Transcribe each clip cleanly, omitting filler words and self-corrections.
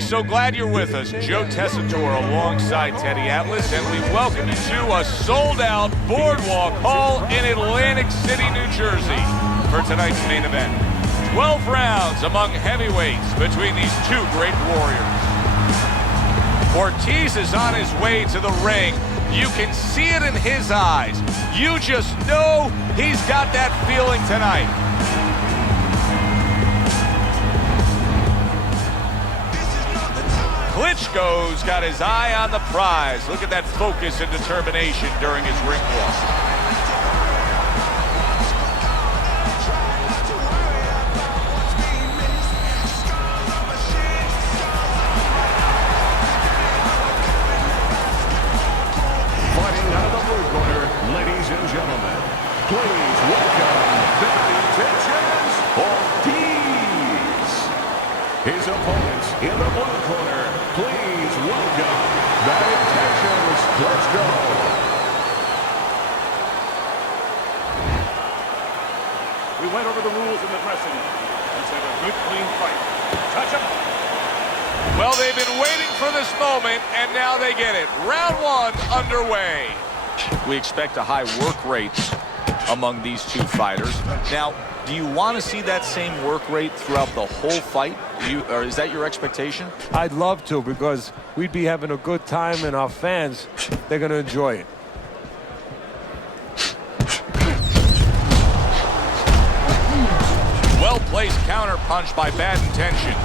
Hey, so glad you're with us. Joe Tessitore alongside Teddy Atlas, and we welcome you to a sold-out Boardwalk Hall in Atlantic City, New Jersey for tonight's main event. 12 rounds among heavyweights between these two great warriors. Ortiz is on his way to the ring. You can see it in his eyes. You just know he's got that feeling tonight. Klitschko's got his eye on the prize. Look at that focus and determination during his ring walk. Please welcome the Intentions Ortiz. His opponents in the blue corner. Please welcome the Intentions Klitschko. We went over the rules in the dressing room. Let's have a good, clean fight. Touch him. Well, they've been waiting for this moment, and now they get it. Round one underway. We expect a high work rate among these two fighters. Now, do you want to see that same work rate throughout the whole fight? Or is that your expectation? I'd love to, because we'd be having a good time, and our fans, they're going to enjoy it. Well-placed counter punch by Bad Intentions.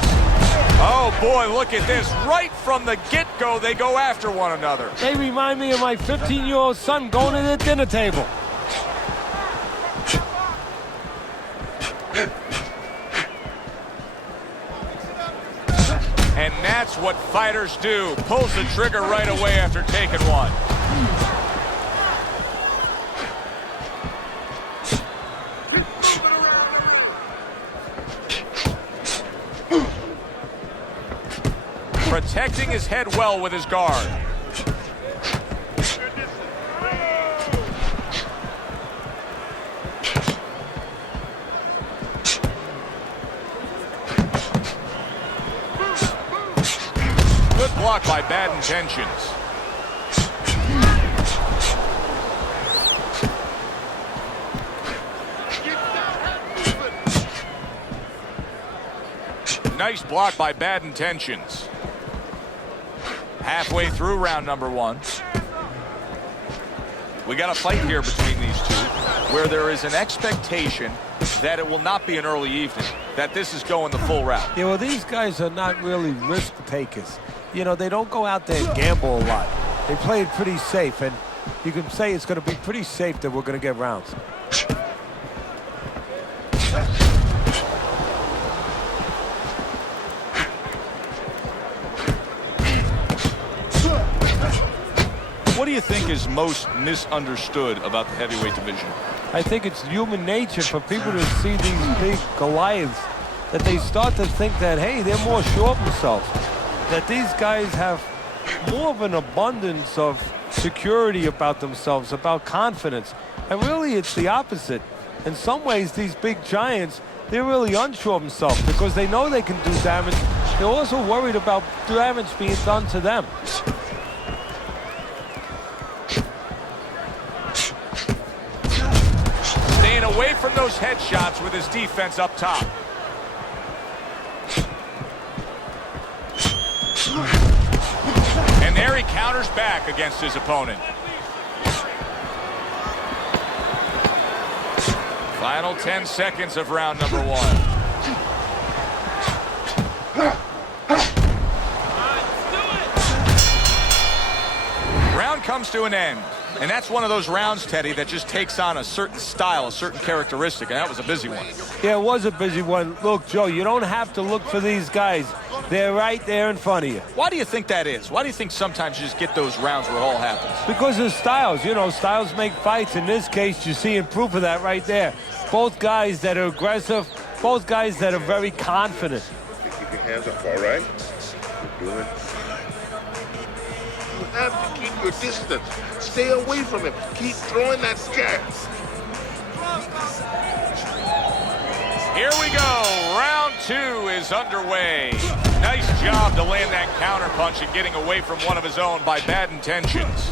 Oh boy, look at this. Right from the get-go, they go after one another. They remind me of my 15-year-old son going to the dinner table. And that's what fighters do. Pulls the trigger right away after taking one. Protecting his head well with his guard. Good block by Bad Intentions. Nice block by Bad Intentions. Halfway through round number one. We got a fight here between these two where there is an expectation that it will not be an early evening, that this is going the full route. Yeah, well, these guys are not really risk takers. You know, they don't go out there and gamble a lot. They play it pretty safe, and you can say it's going to be pretty safe that we're going to get rounds. What do you think is most misunderstood about the heavyweight division? I think it's human nature for people to see these big Goliaths, that they start to think that, hey, they're more sure of themselves, that these guys have more of an abundance of security about themselves, about confidence. And really, it's the opposite. In some ways, these big giants, they're really unsure of themselves because they know they can do damage. They're also worried about damage being done to them. Staying away from those headshots with his defense up top. And there he counters back against his opponent. Final 10 seconds of round number one. Round comes to an end. And that's one of those rounds, Teddy, that just takes on a certain style, a certain characteristic, and that was a busy one. Yeah, it was a busy one. Look, Joe, you don't have to look for these guys. They're right there in front of you. Why do you think that is? Why do you think sometimes you just get those rounds where it all happens? Because of styles. You know, styles make fights. In this case, you're seeing proof of that right there. Both guys that are aggressive, both guys that are very confident. Keep your hands up, all right? You're doing You have to keep your distance. Stay away from him. Keep throwing that jab. Here we go. Round two is underway. Nice job to land that counter punch and getting away from one of his own by bad intentions.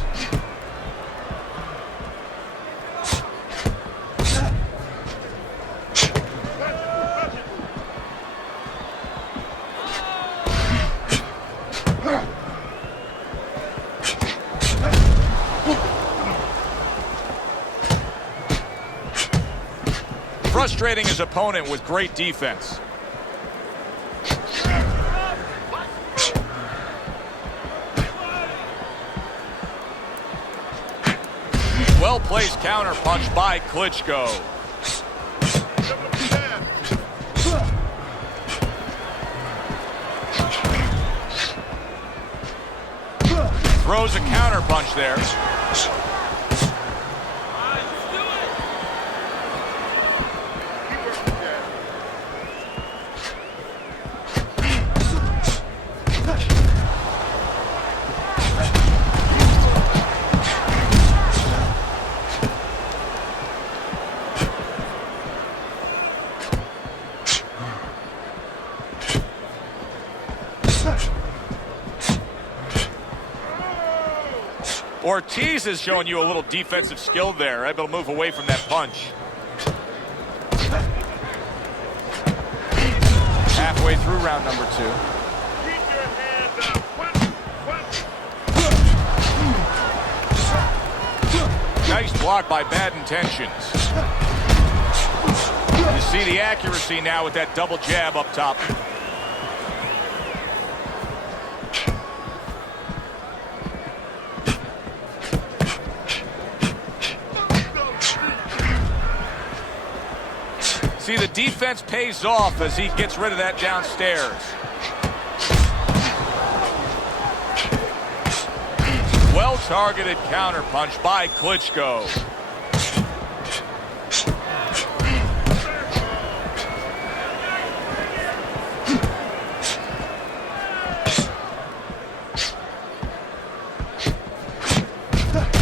Frustrating his opponent with great defense. Well-placed counter punch by Klitschko. Throws a counter punch there. Ortiz is showing you a little defensive skill there, able to move away from that punch. Halfway through round number 2. Keep your hands up. Nice block by bad intentions. You see the accuracy now with that double jab up top. See, the defense pays off as he gets rid of that downstairs. Well-targeted counterpunch by Klitschko.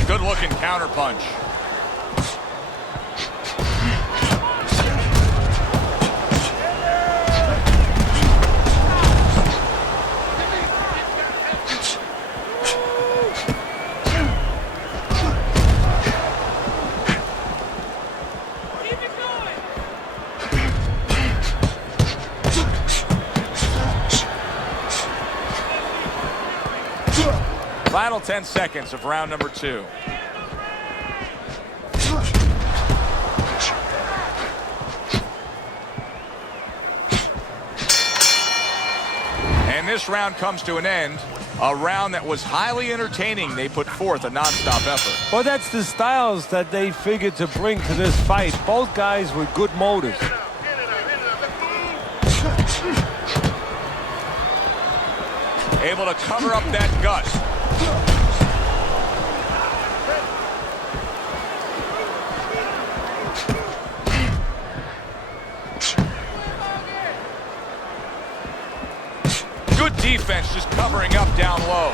Good-looking counterpunch. Final 10 seconds of round number 2. And this round comes to an end. A round that was highly entertaining. They put forth a non-stop effort. Well, that's the styles that they figured to bring to this fight. Both guys with good motives. Able to cover up that gut. Good defense, just covering up down low.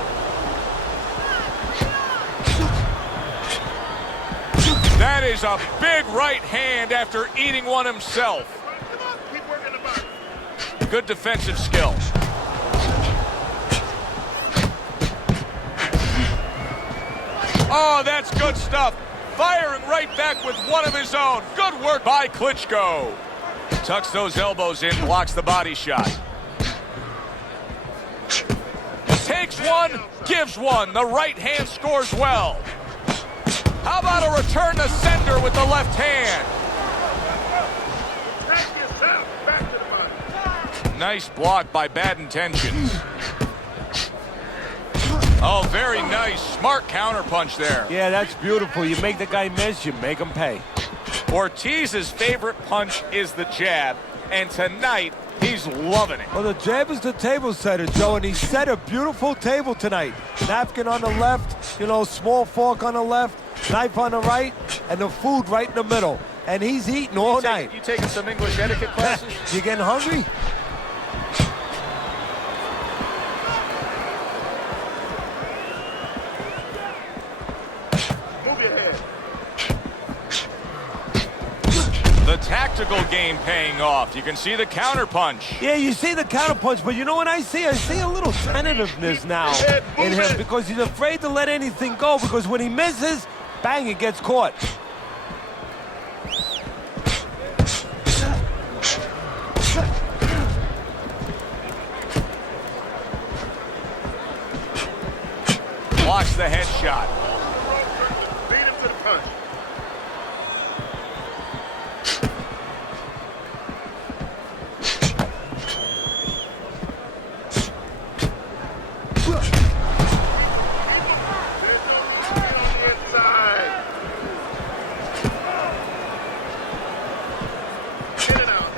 That is a big right hand after eating one himself. Good defensive skill. Oh, that's good stuff. Firing right back with one of his own. Good work by Klitschko. Tucks those elbows in, blocks the body shot. Takes one, gives one. The right hand scores well. How about a return to sender with the left hand? Nice block by bad intentions. Oh, very nice. Smart counterpunch there. Yeah, that's beautiful. You make the guy miss, you make him pay. Ortiz's favorite punch is the jab, and tonight he's loving it. Well, the jab is the table setter, Joe, and he set a beautiful table tonight. Napkin on the left, you know, small fork on the left, knife on the right, and the food right in the middle. And he's eating all night. You taking some English etiquette classes? You getting hungry? The tactic tactical game paying off. You can see the counter punch. Yeah, you see the counter punch, but you know what I see? I see a little tentativeness now in him because he's afraid to let anything go, because when he misses, bang, it gets caught. Blocks the headshot. Beat him to the punch.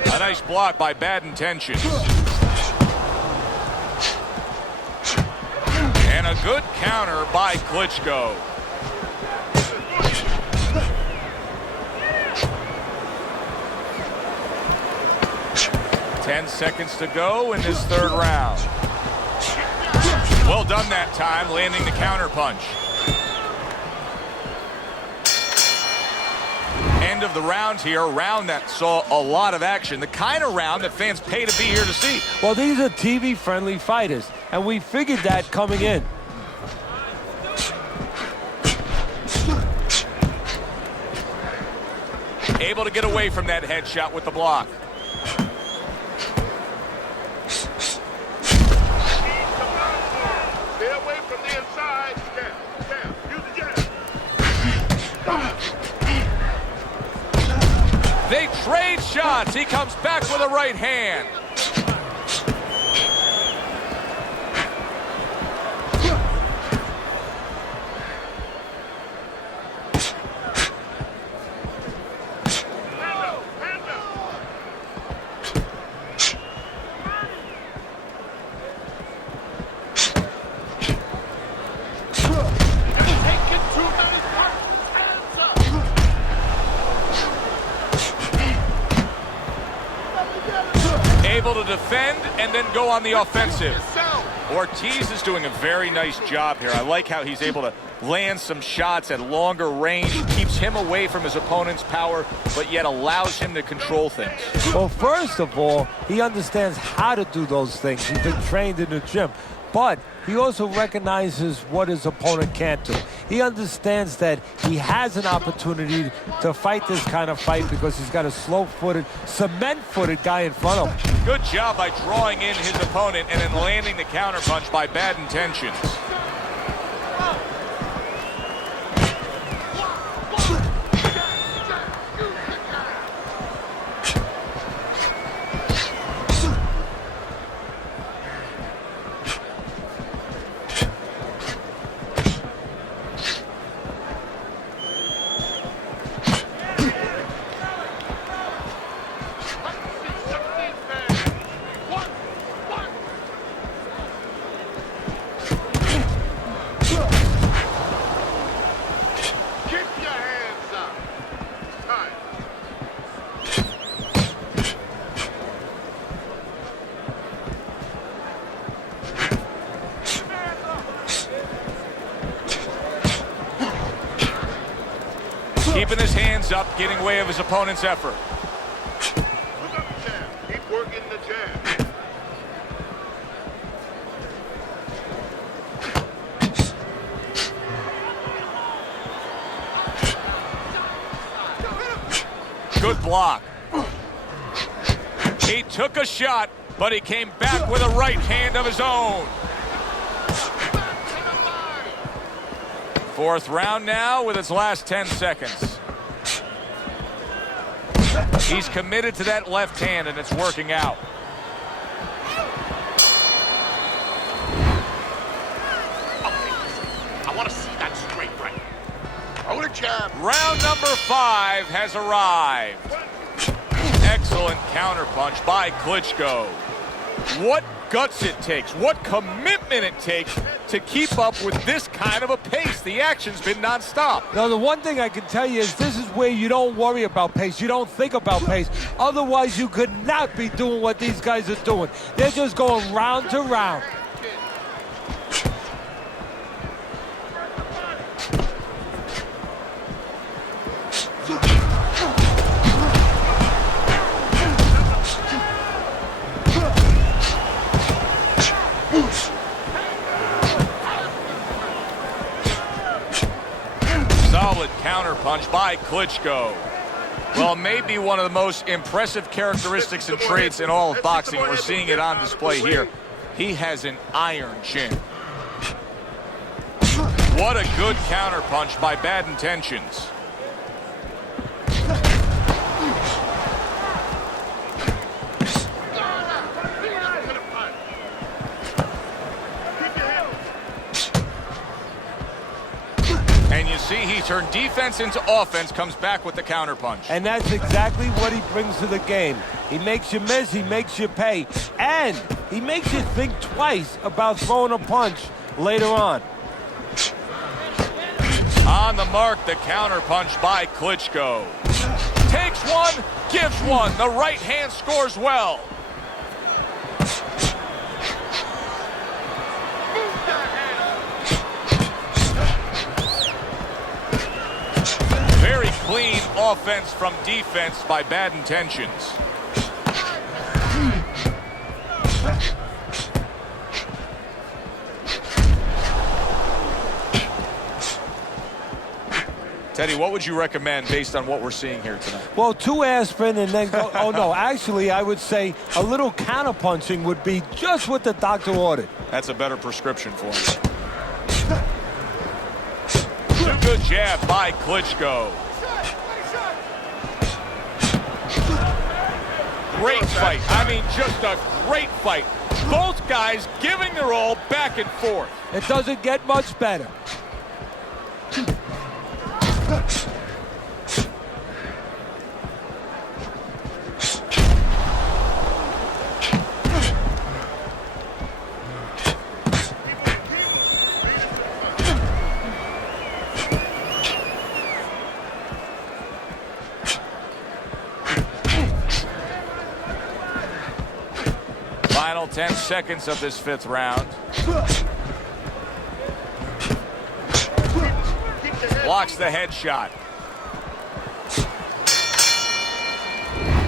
A nice block by Bad Intentions. And a good counter by Klitschko. 10 seconds to go in this third round. Well done that time, landing the counter punch. End of the round here, a round that saw a lot of action, the kind of round that fans pay to be here to see. Well, these are TV-friendly fighters, and we figured that coming in. Able to get away from that headshot with the block. Stay away from the inside. Down. Use the jab. They trade shots. He comes back with a right hand. Able to defend and then go on the offensive. Ortiz is doing a very nice job here. I like how he's able to land some shots at longer range, keeps him away from his opponent's power, but yet allows him to control things. Well, first of all, he understands how to do those things. He's been trained in the gym. But he also recognizes what his opponent can't do. He understands that he has an opportunity to fight this kind of fight because he's got a slow-footed, cement-footed guy in front of him. Good job by drawing in his opponent and then landing the counterpunch by Bad Intentions. Keeping his hands up, getting away of his opponent's effort. Look up the jab. Keep working the jab. Good block. He took a shot, but he came back with a right hand of his own. Fourth round now with its last 10 seconds. He's committed to that left hand, and it's working out. I want to see that straight right. Throw the jab. Round number 5 has arrived. Excellent counterpunch by Klitschko. What guts it takes, what commitment it takes to keep up with this kind of a pace. The action's been nonstop. Now, the one thing I can tell you is this is where you don't worry about pace. You don't think about pace. Otherwise, you could not be doing what these guys are doing. They're just going round to round. counterpunch by Klitschko. Well, maybe one of the most impressive characteristics and traits in all of boxing. We're seeing it on display here. He has an iron chin. What a good counterpunch by Bad Intentions. And you see he turned defense into offense, comes back with the counterpunch. And that's exactly what he brings to the game. He makes you miss, he makes you pay, and he makes you think twice about throwing a punch later on. On the mark, the counterpunch by Klitschko. Takes one, gives one. The right hand scores well. Very clean offense from defense by Bad Intentions. Teddy, what would you recommend based on what we're seeing here tonight? Well, 2 aspirin and then go. Oh, no, actually, I would say a little counterpunching would be just what the doctor ordered. That's a better prescription for him. Good jab by Klitschko. Great fight. I mean, just a great fight. Both guys giving their all back and forth. It doesn't get much better. Final 10 seconds of this 5th round. Blocks the headshot.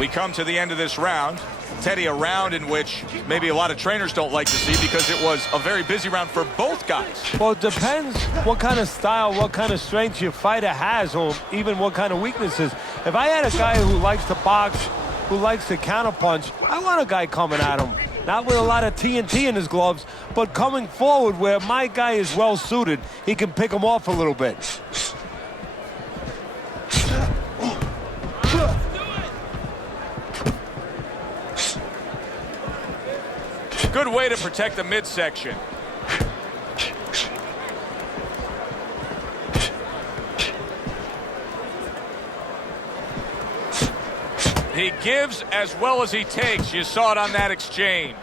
We come to the end of this round. Teddy, a round in which maybe a lot of trainers don't like to see because it was a very busy round for both guys. Well, it depends what kind of style, what kind of strength your fighter has, or even what kind of weaknesses. If I had a guy who likes to box, who likes to counterpunch, I want a guy coming at him. Not with a lot of TNT in his gloves, but coming forward where my guy is well suited. He can pick him off a little bit. Good way to protect the midsection. He gives as well as he takes. You saw it on that exchange.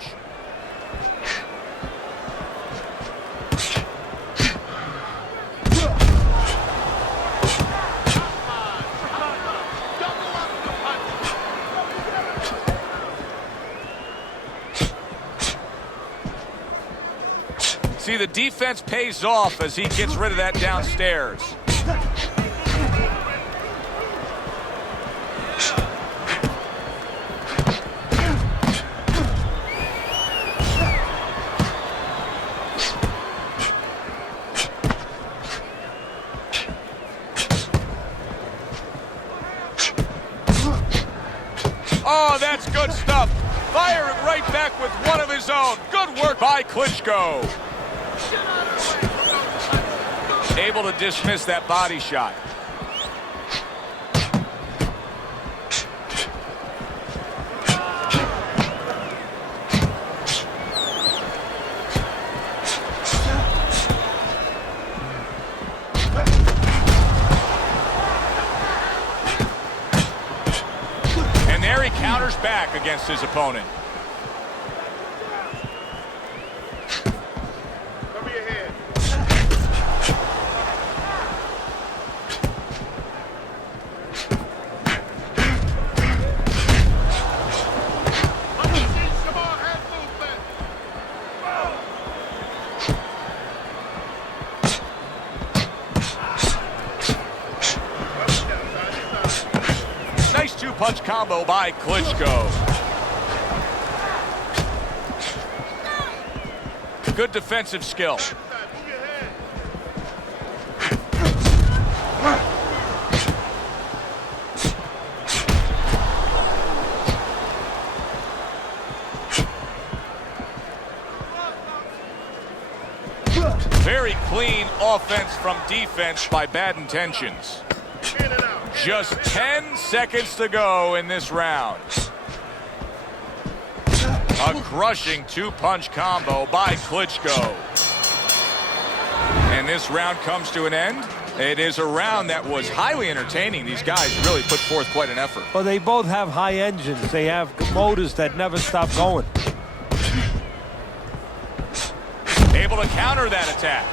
See, the defense pays off as he gets rid of that downstairs. Oh, that's good stuff. Firing right back with one of his own. Good work by Klitschko. Able to dismiss that body shot. And there he counters back against his opponent. Nice two-punch combo by Klitschko. Good defensive skill. Very clean offense from defense by Bad Intentions. Just 10 seconds to go in this round. A crushing two-punch combo by Klitschko. And this round comes to an end. It is a round that was highly entertaining. These guys really put forth quite an effort. Well, they both have high engines. They have motors that never stop going. Able to counter that attack.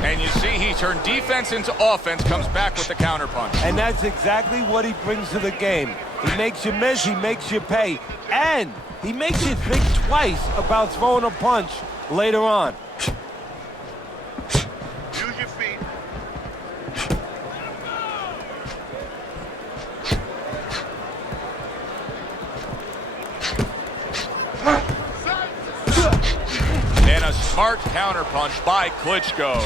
And you see he turned defense into offense, comes back with the counterpunch. And that's exactly what he brings to the game. He makes you miss, he makes you pay, and he makes you think twice about throwing a punch later on. Use your feet. And a smart counterpunch by Klitschko.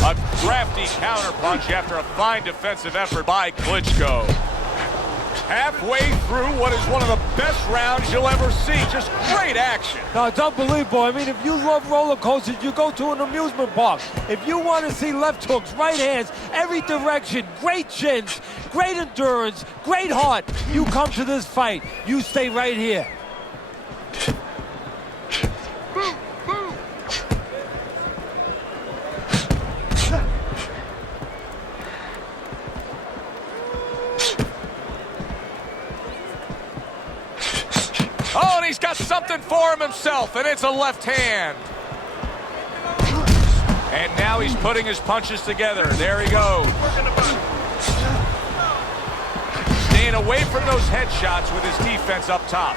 A crafty counterpunch after a fine defensive effort by Klitschko. Halfway through what is one of the best rounds you'll ever see. Just great action. No, it's unbelievable. I mean, if you love roller coasters, you go to an amusement park. If you want to see left hooks, right hands, every direction, great chins, great endurance, great heart, you come to this fight. You stay right here. Oh, and he's got something for him himself, and it's a left hand. And now he's putting his punches together. There he goes. Staying away from those headshots with his defense up top.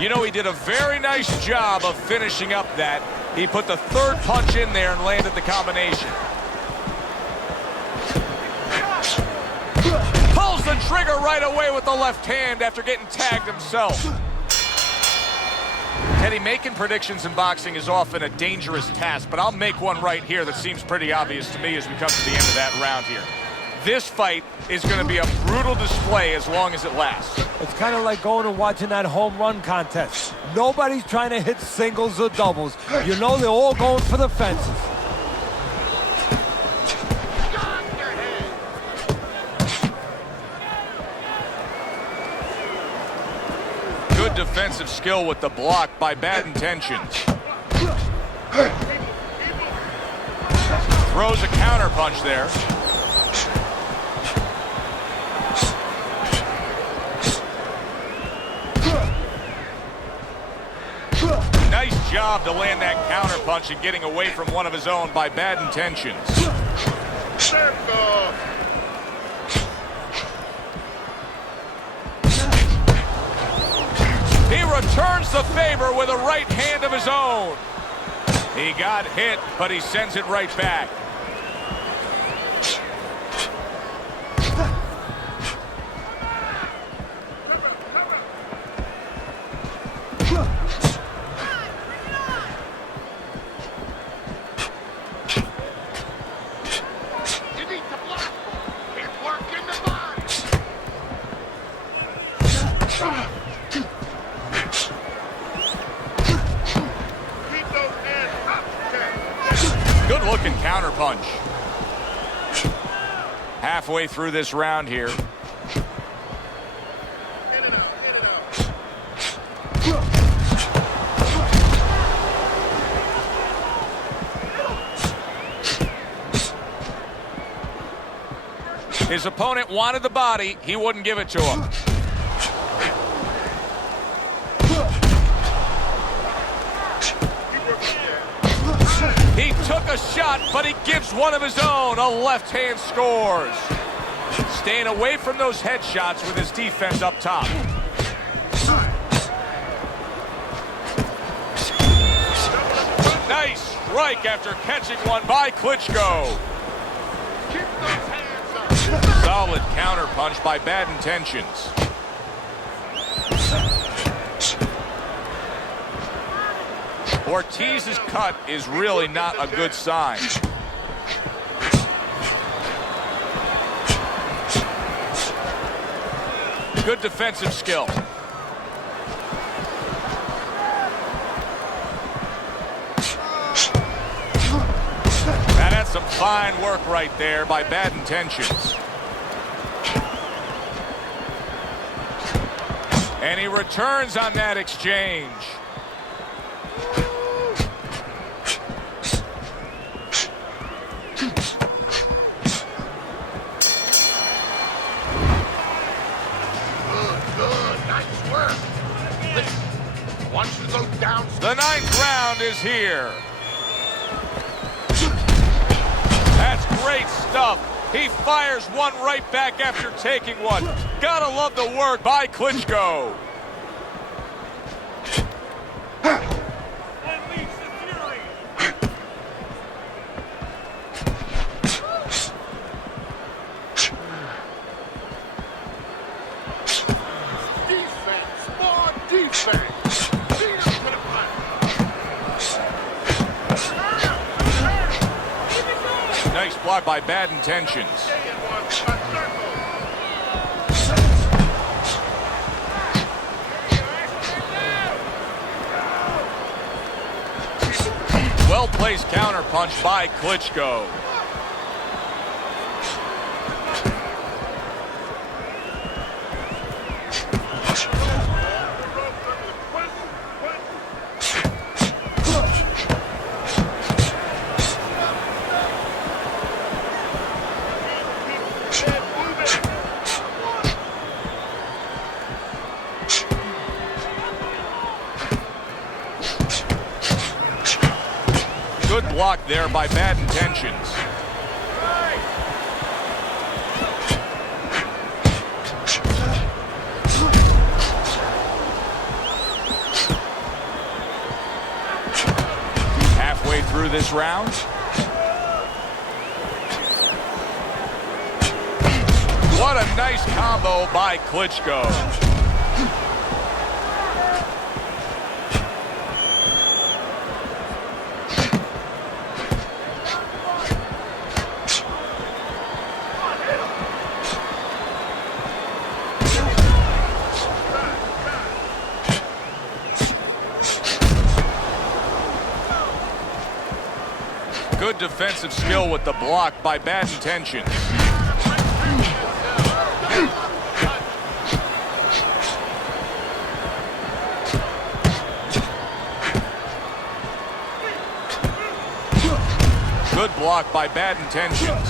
You know, he did a very nice job of finishing up that. He put the third punch in there and landed the combination. Pulls the trigger right away with the left hand after getting tagged himself. Teddy, making predictions in boxing is often a dangerous task, but I'll make one right here that seems pretty obvious to me as we come to the end of that round here. This fight is going to be a brutal display as long as it lasts. It's kind of like going and watching that home run contest. Nobody's trying to hit singles or doubles. You know they're all going for the fences. Good defensive skill with the block by Bad Intentions. Throws a counterpunch there. Nice job to land that counterpunch and getting away from one of his own by Bad Intentions. Circle. He returns the favor with a right hand of his own. He got hit, but he sends it right back. Good-looking counterpunch. Halfway through this round here. His opponent wanted the body. He wouldn't give it to him. He took a shot, but he gives one of his own. A left hand scores. Staying away from those headshots with his defense up top. Nice strike after catching one by Klitschko. Solid counterpunch by Bad Intentions. Ortiz's cut is really not a good sign. Good defensive skill. Now that's some fine work right there by Bad Intentions. And he returns on that exchange. The 9th round is here. That's great stuff. He fires one right back after taking one. Gotta love the work by Klitschko. Defense, more defense. Nice block by Bad Intentions. Well-placed counterpunch by Klitschko. Good block there by Bad Intentions. Halfway through this round. What a nice combo by Klitschko. Good defensive skill with the block by Bad Intentions. Good block by Bad Intentions.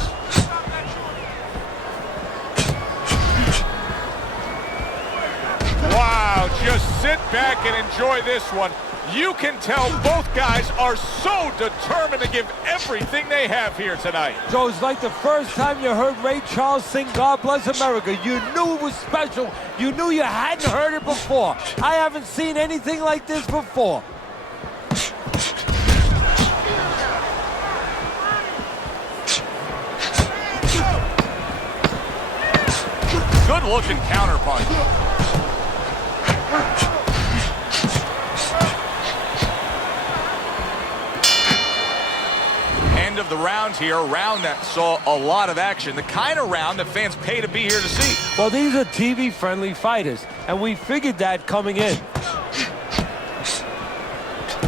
Wow, just sit back and enjoy this one. You can tell both guys are so determined to give everything they have here tonight. Joe, it's like the first time you heard Ray Charles sing God Bless America. You knew it was special. You knew you hadn't heard it before. I haven't seen anything like this before. Good looking counterpunch. End of the round here, a round that saw a lot of action, the kind of round that fans pay to be here to see. Well, these are TV-friendly fighters, and we figured that coming in.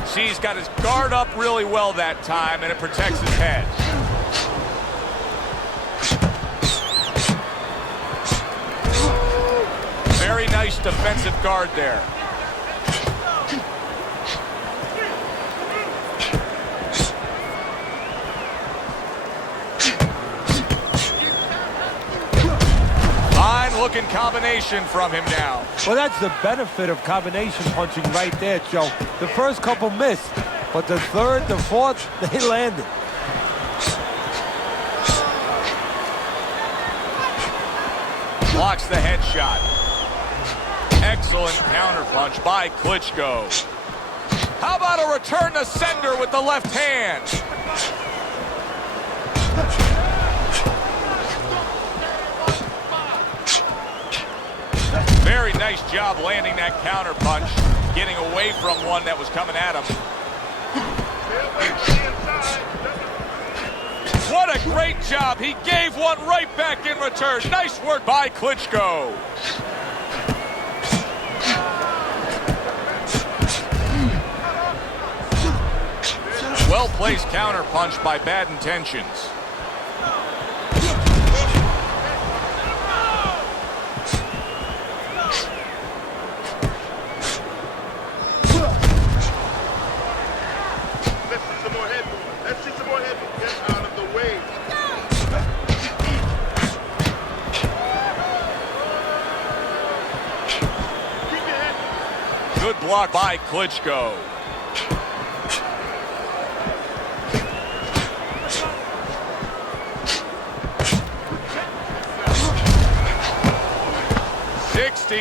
See, he's got his guard up really well that time, and it protects his head. defensive guard there. Fine-looking combination from him now. Well, that's the benefit of combination punching right there, Joe. The first couple missed, but the third, the fourth, they landed. Blocks the headshot. Excellent counterpunch by Klitschko. How about a return to sender with the left hand? Very nice job landing that counterpunch, getting away from one that was coming at him. What a great job. He gave one right back in return. Nice work by Klitschko. Well-placed counterpunch by Bad Intentions. Good block by Klitschko.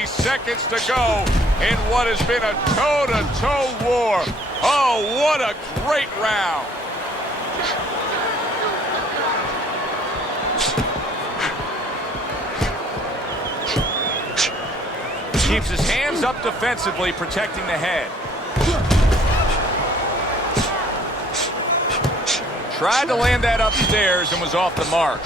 Seconds to go in what has been a toe-to-toe war. Oh, what a great round. Keeps his hands up defensively, protecting the head. Tried to land that upstairs and was off the mark.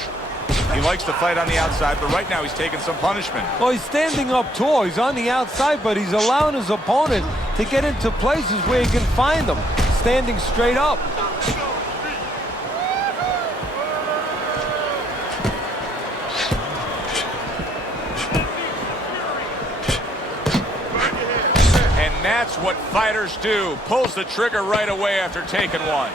He likes to fight on the outside, but right now he's taking some punishment. Well, he's standing up tall. He's on the outside, but he's allowing his opponent to get into places where he can find them, standing straight up. And that's what fighters do. Pulls the trigger right away after taking one.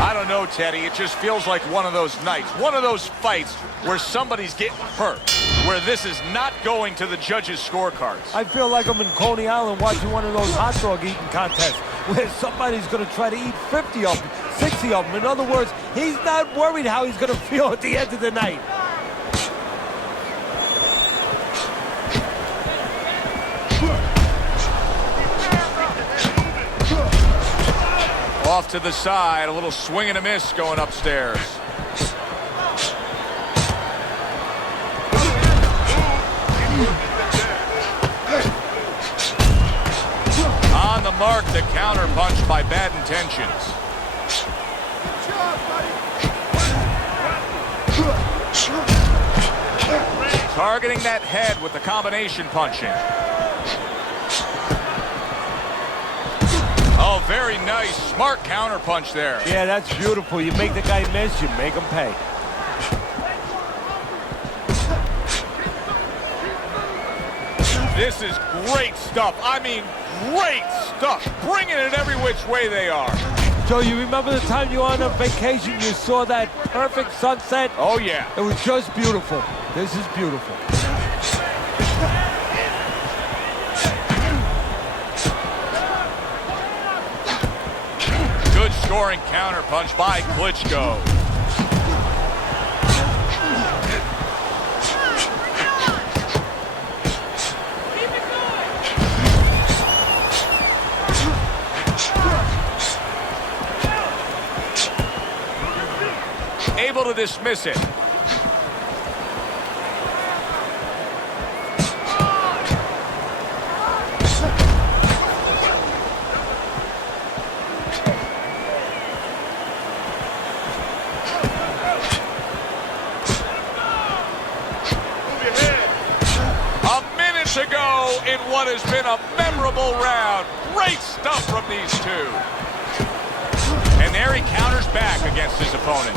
I don't know, Teddy. It just feels like one of those nights, one of those fights where somebody's getting hurt, where this is not going to the judges' scorecards. I feel like I'm in Coney Island watching one of those hot dog eating contests where somebody's going to try to eat 50 of them, 60 of them. In other words, he's not worried how he's going to feel at the end of the night. Off to the side, a little swing and a miss going upstairs. On the mark, the counter punch by Bad Intentions. Targeting that head with the combination punching. Oh, very nice. Smart counter punch there. Yeah, that's beautiful. You make the guy miss, you make him pay. This is great stuff. I mean, great stuff. Bringing it every which way they are. Joe, you remember the time you were on a vacation, you saw that perfect sunset? Oh, yeah. It was just beautiful. This is beautiful. Good scoring counterpunch by Klitschko. Able to dismiss it. To go in what has been a memorable round. Great stuff from these two. And there he counters back against his opponent.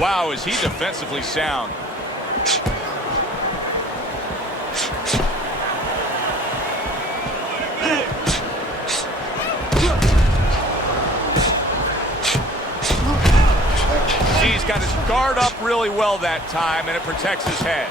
Wow, is he defensively sound. He's got his guard up really well that time, and it protects his head.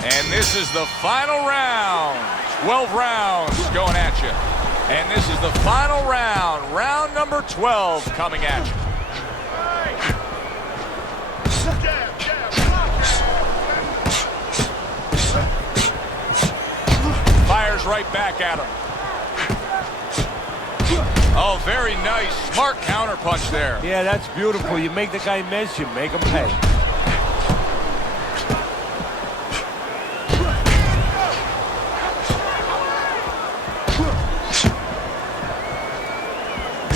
And this is the final round. 12 rounds going at you. And this is the final round. Round number 12 coming at you. Fires right back at him. Oh, very nice. Smart counter punch there. Yeah, that's beautiful. You make the guy miss, you make him pay.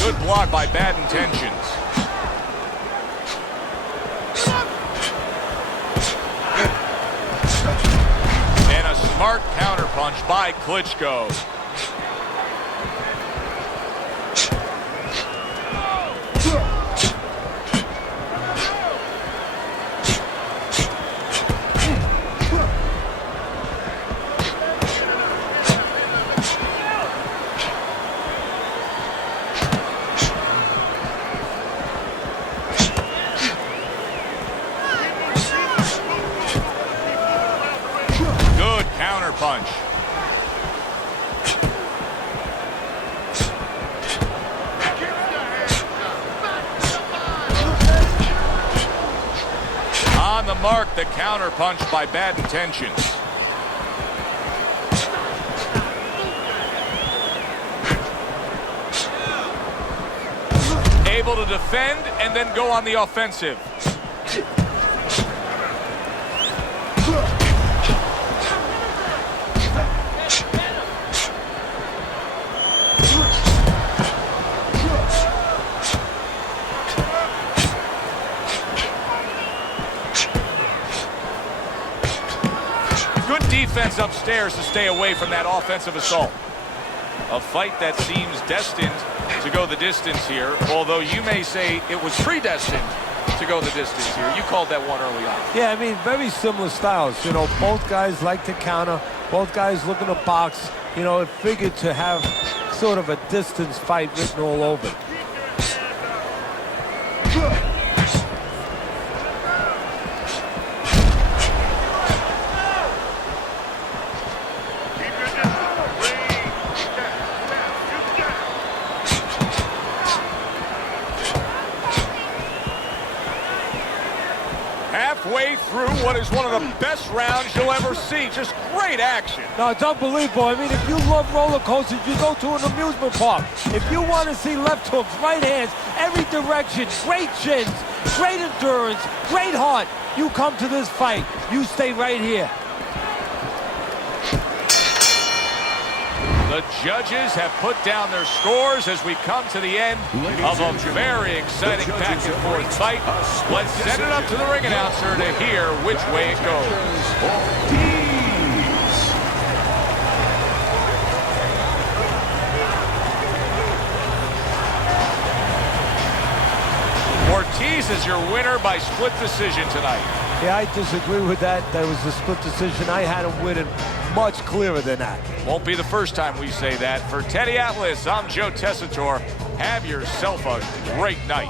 Good block by Bad Intentions. And a smart counter punch by Klitschko. Punch. On the mark, the counter punch by Bad Intentions. Able to defend and then go on the offensive. Defense upstairs to stay away from that offensive assault. A fight that seems destined to go the distance here, although you may say it was predestined to go the distance here. You called that one early on. Yeah, I mean, very similar styles. You know, both guys like to counter. Both guys looking to box. You know, it figured to have sort of a distance fight written all over it. Halfway through what is one of the best rounds you'll ever see. Just great action. No, it's unbelievable. I mean, if you love roller coasters, you go to an amusement park. If you want to see left hooks, right hands, every direction, great chins, great endurance, great heart, you come to this fight. You stay right here. The judges have put down their scores as we come to the end of a very exciting back-and-forth fight. Let's send it up to the ring announcer to hear which way it goes. Ortiz is your winner by split decision tonight. Yeah, I disagree with that. That was a split decision. I had him winning much clearer than that. Won't be the first time we say that. For Teddy Atlas, I'm Joe Tessitore. Have yourself a great night.